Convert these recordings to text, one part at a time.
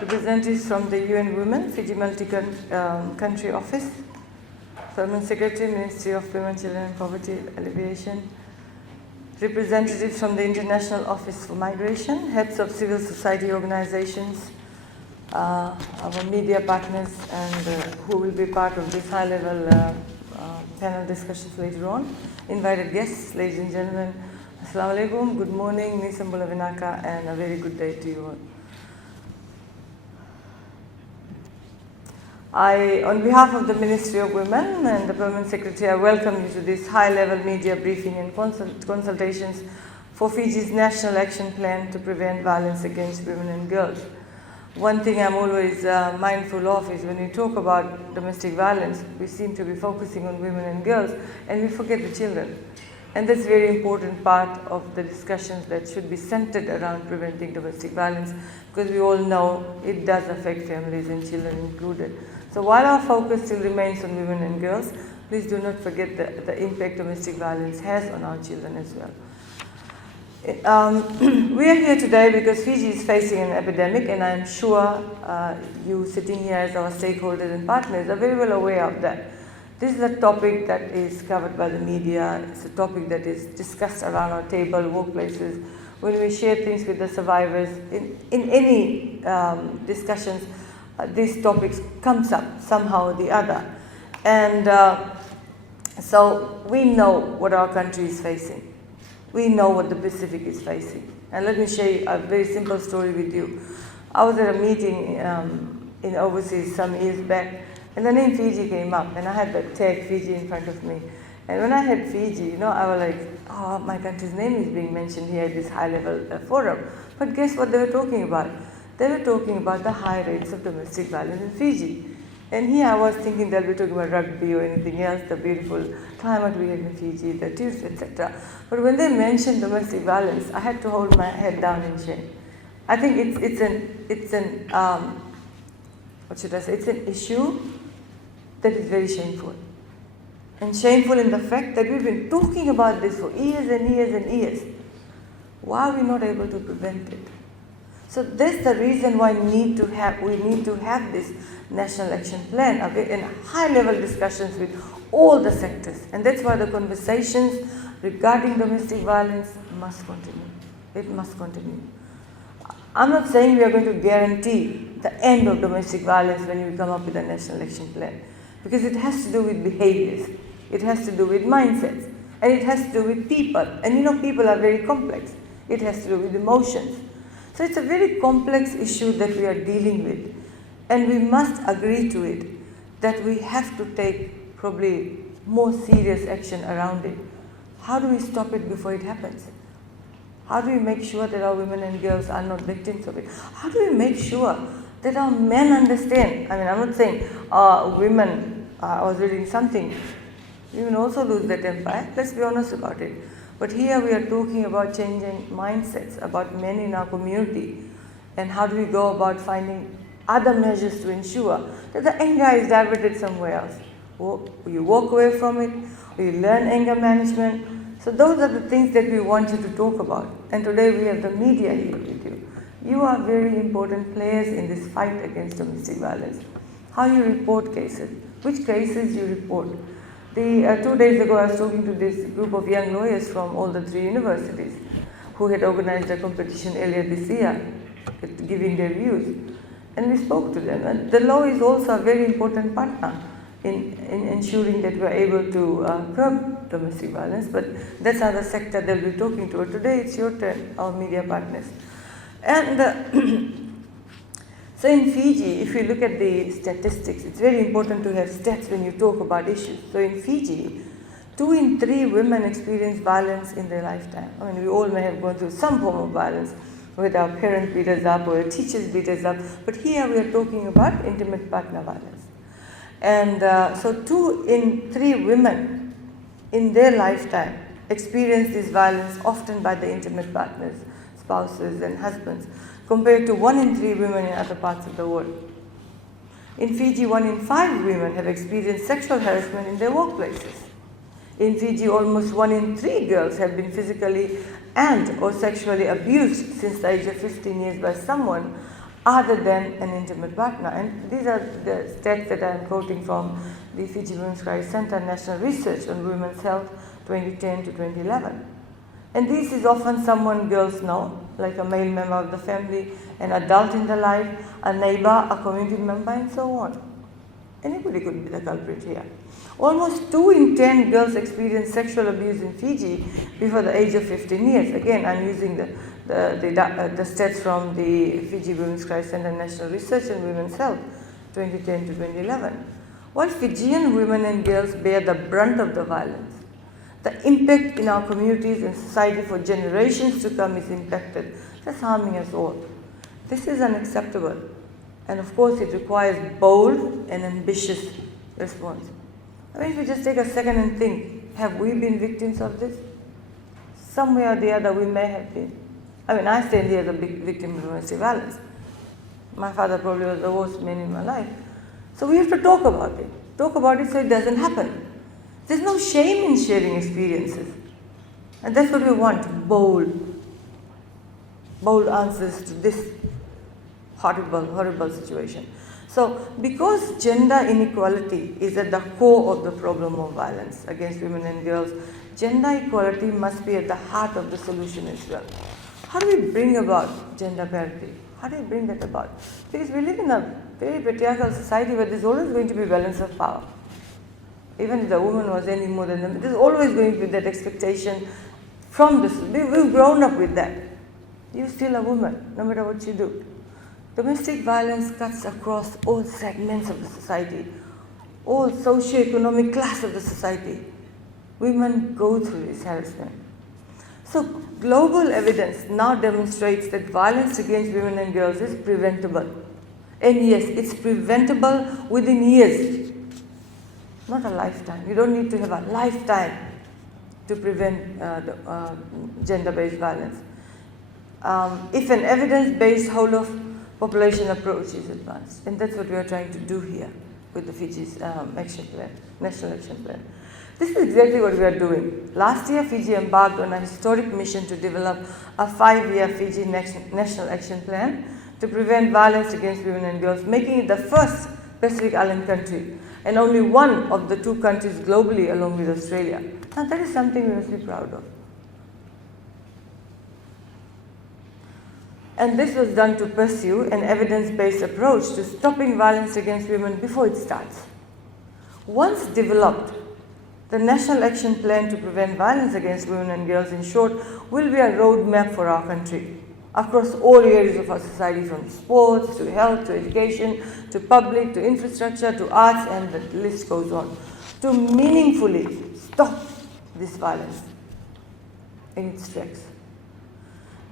Representatives from the UN Women, Fiji Multi-Country Office, Permanent Secretary, Ministry of Women, Children and Poverty Alleviation, representatives from the International Office for Migration, heads of civil society organizations, our media partners, and who will be part of this high-level panel discussions later on. Invited guests, ladies and gentlemen, Assalamu alaikum, good morning, Nisambula Vinaka, and a very good day to you all. On behalf of the Ministry of Women and the Permanent Secretary, I welcome you to this high-level media briefing and consultations for Fiji's National Action Plan to prevent violence against women and girls. One thing I'm always mindful of is when we talk about domestic violence, we seem to be focusing on women and girls, and we forget the children. And that's a very important part of the discussions that should be centered around preventing domestic violence, because we all know it does affect families and children included. So while our focus still remains on women and girls, please do not forget the impact domestic violence has on our children as well. We are here today because Fiji is facing an epidemic, and I'm sure you sitting here as our stakeholders and partners are very well aware of that. This is a topic that is covered by the media. It's a topic that is discussed around our table, workplaces. When we share things with the survivors, in any discussions, these topics comes up somehow or the other. And so we know what our country is facing. We know what the Pacific is facing. And let me share a very simple story with you. I was at a meeting in overseas some years back, and the name Fiji came up, and I had the tag Fiji in front of me. And when I had Fiji, I was like, oh, my country's name is being mentioned here at this high-level forum. But guess what they were talking about? They were talking about the high rates of domestic violence in Fiji. And here I was thinking they'll be talking about rugby or anything else, the beautiful climate we have in Fiji, the tourists, etc. But when they mentioned domestic violence, I had to hold my head down in shame. I think it's an issue that is very shameful. And shameful in the fact that we've been talking about this for years and years and years. Why are we not able to prevent it? So that's the reason why we need to have this national action plan and high-level discussions with all the sectors. And that's why the conversations regarding domestic violence must continue. It must continue. I'm not saying we are going to guarantee the end of domestic violence when we come up with a national action plan, because it has to do with behaviors, it has to do with mindsets, and it has to do with people. And people are very complex. It has to do with emotions. So it's a very complex issue that we are dealing with, and we must agree to it, that we have to take probably more serious action around it. How do we stop it before it happens? How do we make sure that our women and girls are not victims of it? How do we make sure that our men understand? I mean, I'm not saying women, I was reading something, women also lose their temper. Let's be honest about it. But here we are talking about changing mindsets about men in our community, and how do we go about finding other measures to ensure that the anger is diverted somewhere else. You walk away from it, or you learn anger management. So those are the things that we want you to talk about. And today we have the media here with you. You are very important players in this fight against domestic violence. How you report cases, which cases you report. 2 days ago I was talking to this group of young lawyers from all the 3 universities who had organized a competition earlier this year, giving their views. And we spoke to them. And the law is also a very important partner in ensuring that we are able to curb domestic violence, but that's another sector they'll be talking to. Today it's your turn, our media partners. And so in Fiji, if you look at the statistics, it's very important to have stats when you talk about issues. So in Fiji, 2 in 3 women experience violence in their lifetime. I mean, we all may have gone through some form of violence, whether our parent beat us up or our teachers beat us up, but here we are talking about intimate partner violence. And so 2 in 3 women in their lifetime experience this violence, often by the intimate partners, spouses and husbands, compared to 1 in 3 women in other parts of the world. In Fiji, 1 in 5 women have experienced sexual harassment in their workplaces. In Fiji, almost 1 in 3 girls have been physically and or sexually abused since the age of 15 years by someone other than an intimate partner. And these are the stats that I am quoting from the Fiji Women's Crisis Center National Research on Women's Health 2010 to 2011. And this is often someone girls know, like a male member of the family, an adult in the life, a neighbor, a community member, and so on. Anybody could be the culprit here. Almost 2 in 10 girls experience sexual abuse in Fiji before the age of 15 years. Again, I'm using the stats from the Fiji Women's Crisis Center National Research on Women's Health 2010 to 2011. While Fijian women and girls bear the brunt of the violence, the impact in our communities and society for generations to come is impacted, thus harming us all. This is unacceptable, and of course it requires bold and ambitious response. I mean, if you just take a second and think, have we been victims of this? Somewhere or the other we may have been. I mean, I stand here as a big victim of domestic violence. My father probably was the worst man in my life. So we have to talk about it. Talk about it so it doesn't happen. There's no shame in sharing experiences. And that's what we want, bold answers to this horrible situation. So because gender inequality is at the core of the problem of violence against women and girls, gender equality must be at the heart of the solution as well. How do we bring about gender parity? How do we bring that about? Because we live in a very patriarchal society where there's always going to be balance of power. Even if the woman was any more than them, there's always going to be that expectation from this. We've grown up with that. You're still a woman, no matter what you do. Domestic violence cuts across all segments of the society, all socio-economic class of the society. Women go through this harassment. So global evidence now demonstrates that violence against women and girls is preventable. And yes, it's preventable within years, not a lifetime. You don't need to have a lifetime to prevent gender-based violence. If an evidence-based whole of population approach is advanced, and that's what we are trying to do here with the Fiji's action plan, national action plan. This is exactly what we are doing. Last year, Fiji embarked on a historic mission to develop a 5-year Fiji national action plan to prevent violence against women and girls, making it the first Pacific Island country and only one of the 2 countries globally along with Australia. Now that is something we must be proud of. And this was done to pursue an evidence-based approach to stopping violence against women before it starts. Once developed, the National Action Plan to Prevent Violence Against Women and Girls, in short, will be a roadmap for our country across all areas of our society, from sports to health to education to public to infrastructure to arts, and the list goes on, to meaningfully stop this violence in its tracks.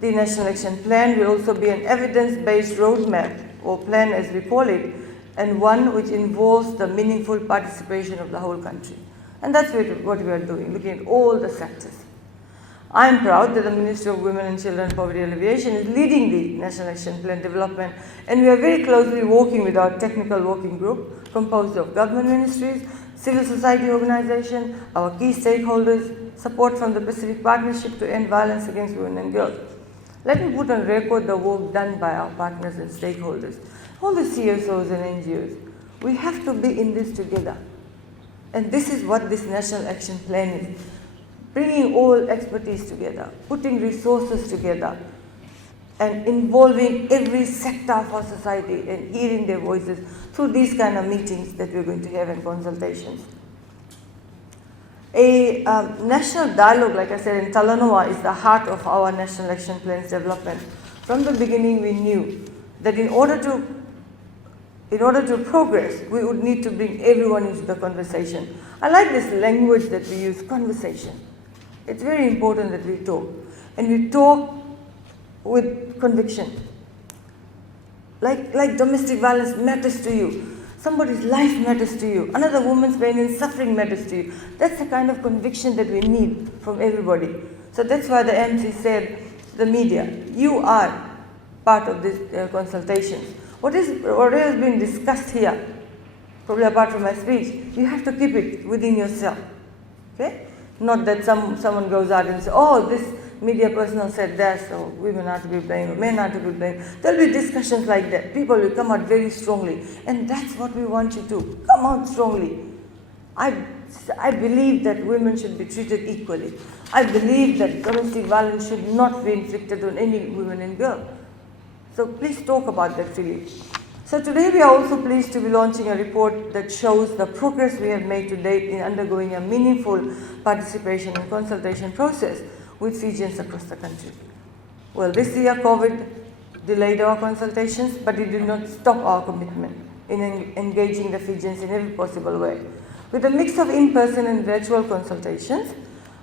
The National Action Plan will also be an evidence-based roadmap, or plan as we call it, and one which involves the meaningful participation of the whole country. And that's what we are doing, looking at all the sectors. I am proud that the Ministry of Women and Children Poverty Alleviation is leading the National Action Plan development, and we are very closely working with our technical working group composed of government ministries, civil society organizations, our key stakeholders, support from the Pacific Partnership to End Violence Against Women and Girls. Let me put on record the work done by our partners and stakeholders, all the CSOs and NGOs. We have to be in this together. And this is what this National Action Plan is. Bringing all expertise together, putting resources together, and involving every sector of our society and hearing their voices through these kind of meetings that we're going to have and consultations. A national dialogue, like I said, in Talanoa is the heart of our National Action Plan's development. From the beginning, we knew that in order to in order to progress, we would need to bring everyone into the conversation. I like this language that we use, conversation. It's very important that we talk. And we talk with conviction. Like domestic violence matters to you. Somebody's life matters to you. Another woman's pain and suffering matters to you. That's the kind of conviction that we need from everybody. So that's why the MC said, the media, you are part of these consultations. What has been discussed here, probably apart from my speech, you have to keep it within yourself. Okay? Not that someone goes out and says, oh, this media person said that, so women are to be blamed, or men are to be blamed. There'll be discussions like that. People will come out very strongly. And that's what we want you to. Come out strongly. I believe that women should be treated equally. I believe that domestic violence should not be inflicted on any women and girl. So please talk about that freely. So today we are also pleased to be launching a report that shows the progress we have made to date in undergoing a meaningful participation and consultation process with Fijians across the country. Well, this year COVID delayed our consultations, but it did not stop our commitment in engaging the Fijians in every possible way. With a mix of in-person and virtual consultations,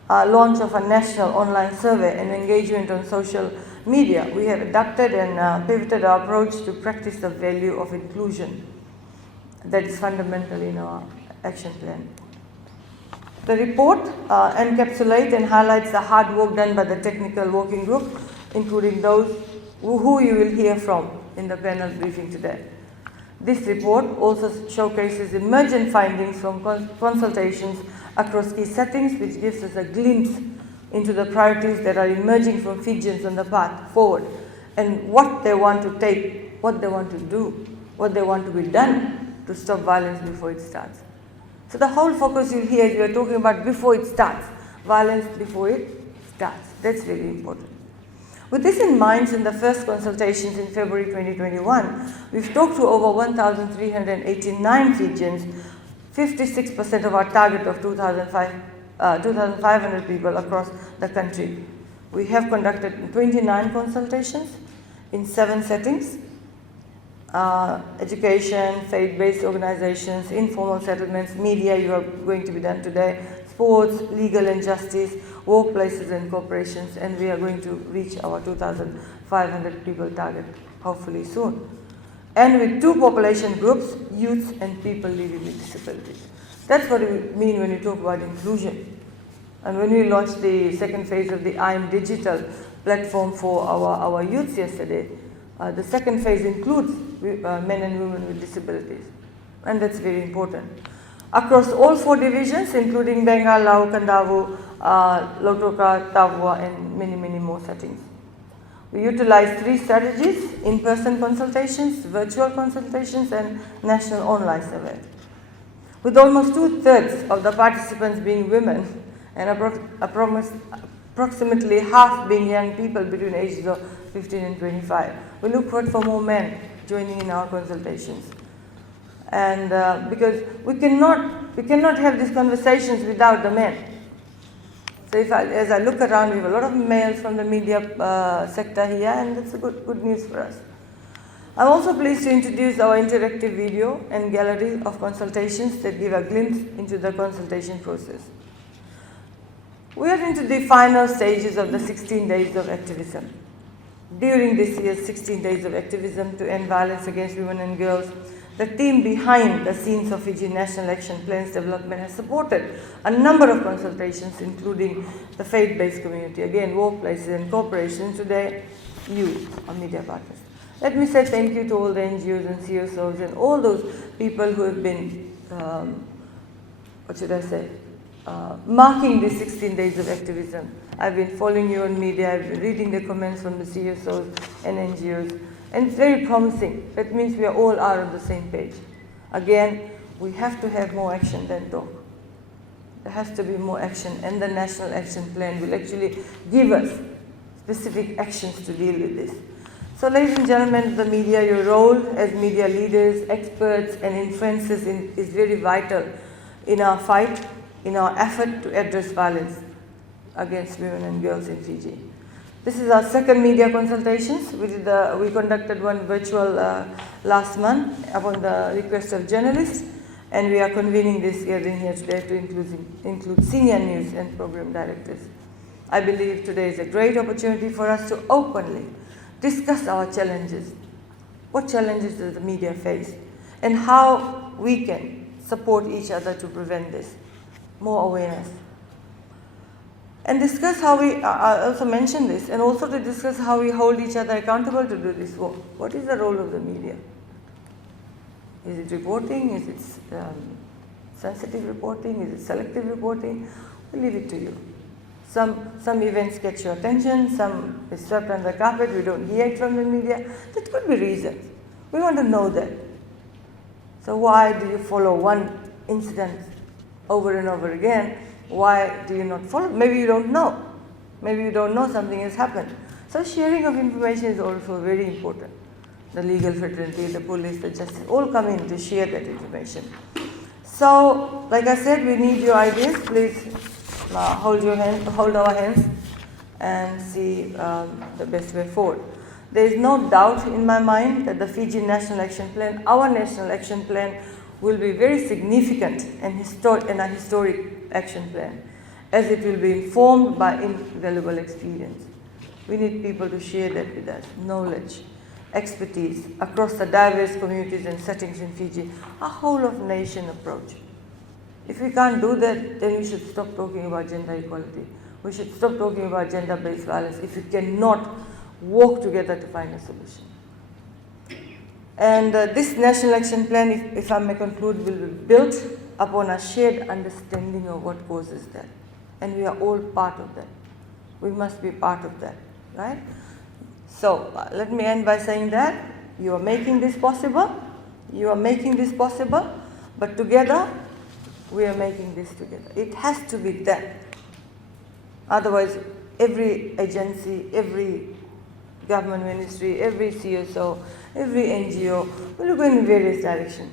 launch of a national online survey and engagement on social media, we have adapted and pivoted our approach to practice the value of inclusion that is fundamental in our action plan. The report encapsulates and highlights the hard work done by the technical working group, including those who you will hear from in the panel briefing today. This report also showcases emergent findings from consultations across key settings, which gives us a glimpse into the priorities that are emerging from Fijians on the path forward and what they want to take, what they want to do, what they want to be done to stop violence before it starts. So the whole focus you hear is we are talking about before it starts, violence before it starts. That's very important. With this in mind, in the first consultations in February 2021, we've talked to over 1,389 Fijians, 56% of our target of 2,500 people across the country. We have conducted 29 consultations in 7 settings: education, faith-based organizations, informal settlements, media, you are going to be done today, sports, legal and justice, workplaces and corporations, and we are going to reach our 2,500 people target hopefully soon. And with 2 population groups, youth and people living with disabilities. That's what we mean when we talk about inclusion. And when we launched the second phase of the I Am Digital platform for our youths yesterday, the second phase includes men and women with disabilities. And that's very important. Across all 4 divisions, including Bengal, Lau, Kandavu, Lautoka, Tavua, and many, many more settings. We utilize 3 strategies: in-person consultations, virtual consultations, and national online survey. With almost 2/3 of the participants being women and approximately half being young people between ages of 15 and 25, we look forward for more men joining in our consultations. And because we cannot have these conversations without the men. So as I look around, we have a lot of males from the media sector here, and that's a good news for us. I'm also pleased to introduce our interactive video and gallery of consultations that give a glimpse into the consultation process. We are into the final stages of the 16 Days of Activism. During this year's 16 Days of Activism to end violence against women and girls, the team behind the scenes of Fiji National Action Plan's development has supported a number of consultations, including the faith-based community, again, workplaces and corporations, today, you, our media partners. Let me say thank you to all the NGOs and CSOs and all those people who have been, marking these 16 Days of Activism. I've been following you on media, I've been reading the comments from the CSOs and NGOs, and it's very promising. That means we are all on the same page. Again, we have to have more action than talk. There has to be more action, and the National Action Plan will actually give us specific actions to deal with this. So ladies and gentlemen, the media, your role as media leaders, experts and influencers is very vital in our fight, in our effort to address violence against women and girls in Fiji. This is our second media consultations. We conducted one virtual last month upon the request of journalists, and we are convening this gathering here today to include senior news and program directors. I believe today is a great opportunity for us to openly discuss our challenges. What challenges does the media face, and how we can support each other to prevent this. More awareness. And discuss how I also mentioned this, and also to discuss how we hold each other accountable to do this work. What is the role of the media? Is it reporting? Is it sensitive reporting? Is it selective reporting? We leave it to you. Some events get your attention, some is swept under the carpet, we don't hear it from the media. That could be reasons. We want to know that. So why do you follow one incident over and over again? Why do you not follow? Maybe you don't know. Maybe you don't know something has happened. So sharing of information is also very important. The legal fraternity, the police, the justice, all come in to share that information. So, like I said, we need your ideas. Please hold our hands and see the best way forward. There is no doubt in my mind that the Fiji National Action Plan, our National Action Plan, will be very significant and a historic action plan, as it will be informed by invaluable experience. We need people to share that with us, knowledge, expertise across the diverse communities and settings in Fiji, a whole of nation approach. If we can't do that, then we should stop talking about gender equality. We should stop talking about gender-based violence if we cannot work together to find a solution. And this National Action Plan, if I may conclude, will be built upon a shared understanding of what causes that. And we are all part of that. We must be part of that, right? So let me end by saying that you are making this possible. You are making this possible, but together we are making this together. It has to be that. Otherwise, every agency, every government ministry, every CSO, every NGO will go in various directions.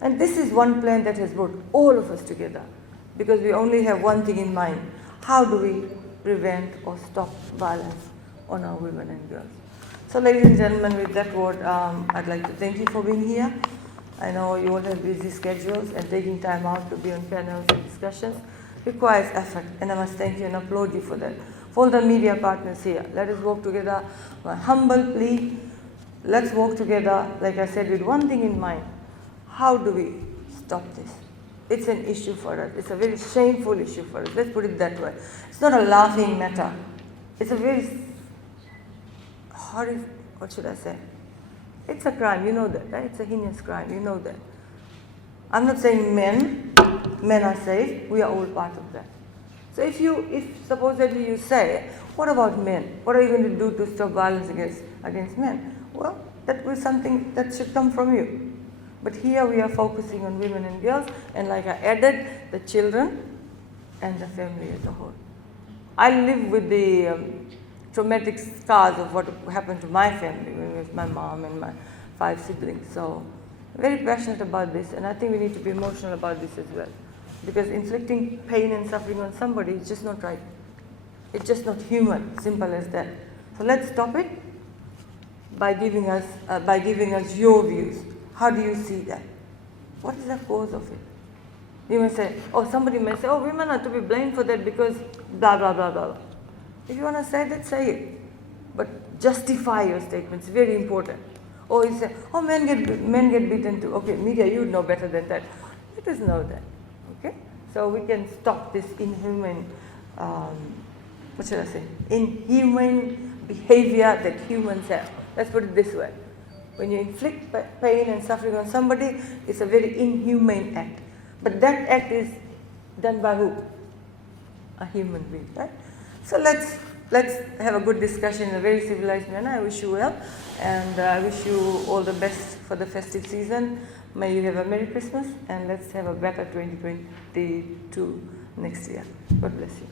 And this is one plan that has brought all of us together, because we only have one thing in mind. How do we prevent or stop violence on our women and girls? So ladies and gentlemen, with that word, I'd like to thank you for being here. I know you all have busy schedules, and taking time out to be on panels and discussions requires effort, and I must thank you and applaud you for that. For the media partners here, let us work together. My humble plea, let's work together, like I said, with one thing in mind. How do we stop this? It's an issue for us. It's a very shameful issue for us. Let's put it that way. It's not a laughing matter. It's a very horrific, what should I say? It's a crime, you know that, right? It's a heinous crime, you know that. I'm not saying men are safe, we are all part of that. So if supposedly you say, what about men? What are you going to do to stop violence against men? Well, that was something that should come from you. But here we are focusing on women and girls, and like I added, the children and the family as a whole. I live with the traumatic scars of what happened to my family, with my mom and my 5 siblings. So I'm very passionate about this, and I think we need to be emotional about this as well. Because inflicting pain and suffering on somebody is just not right. It's just not human, simple as that. So let's stop it by giving us your views. How do you see that? What is the cause of it? You may say, somebody may say, women are to be blamed for that because blah, blah, blah, blah. If you want to say that, say it. But justify your statements, very important. Or you say, men get beaten too. Okay, media, you know better than that. Let us know that. Okay? So we can stop this inhumane, inhumane behavior that humans have. Let's put it this way. When you inflict pain and suffering on somebody, it's a very inhumane act. But that act is done by who? A human being, right? So let's have a good discussion in a very civilized manner. I wish you well, and I wish you all the best for the festive season. May you have a Merry Christmas, and let's have a better 2022 next year. God bless you.